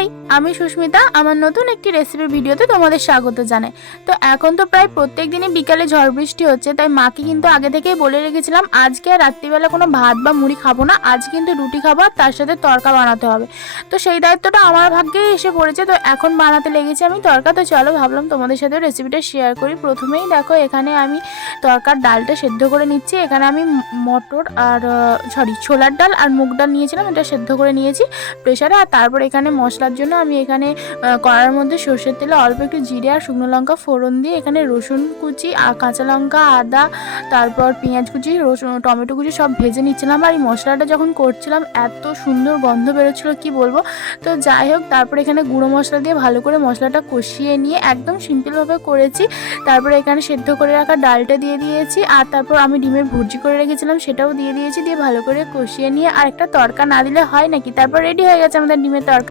High, আমি সুস্মিতা। আমার নতুন একটি রেসিপি ভিডিওতে তোমাদের স্বাগত জানাই। তো এখন তো প্রায় প্রত্যেক দিনই বিকালে ঝড় বৃষ্টি হচ্ছে, তাই মাকে কিন্তু আগে থেকেই বলে রেখেছিলাম আজকে আর রাত্রিবেলা কোনো ভাত বা মুড়ি খাবো না, আজ কিন্তু রুটি খাবো আর তার সাথে তড়কা বানাতে হবে। তো সেই দায়িত্বটা আমার ভাগ্যেই এসে পড়েছে। তো এখন বানাতে লেগেছি আমি তড়কা। তো চলো, ভাবলাম তোমাদের সাথে রেসিপিটা শেয়ার করি। প্রথমেই দেখো, এখানে আমি তড়কার ডালটা সেদ্ধ করে নিচ্ছি। এখানে আমি মটর আর ছোলার ডাল আর মুগ ডাল নিয়েছিলাম, এটা সেদ্ধ করে নিয়েছি প্রেসারে। আর তারপর এখানে মশলার জন্য আমি এখানে কড়ার মধ্যে সর্ষের তেলে অল্প একটু জিরে আর শুকনো লঙ্কা ফোড়ন দিয়ে এখানে রসুন কুচি আর কাঁচা লঙ্কা, আদা, তারপর পেঁয়াজ কুচি, টমেটো কুচি সব ভেজে নিচ্ছিলাম। আর এই মশলাটা যখন করছিলাম এত সুন্দর গন্ধ বেরোচ্ছিলো কি বলবো। তো যাই হোক, তারপর এখানে গুঁড়ো মশলা দিয়ে ভালো করে মশলাটা কষিয়ে নিয়ে একদম সিম্পলভাবে করেছি। তারপরে এখানে সেদ্ধ করে রাখা ডালটা দিয়ে দিয়েছি, আর তারপর আমি ডিমের ভুর্জি করে রেখেছিলাম সেটাও দিয়ে দিয়েছি। দিয়ে ভালো করে কষিয়ে নিয়ে আর একটা তড়কা না দিলে হয় নাকি। তারপর রেডি হয়ে গেছে আমাদের ডিমের তড়কা।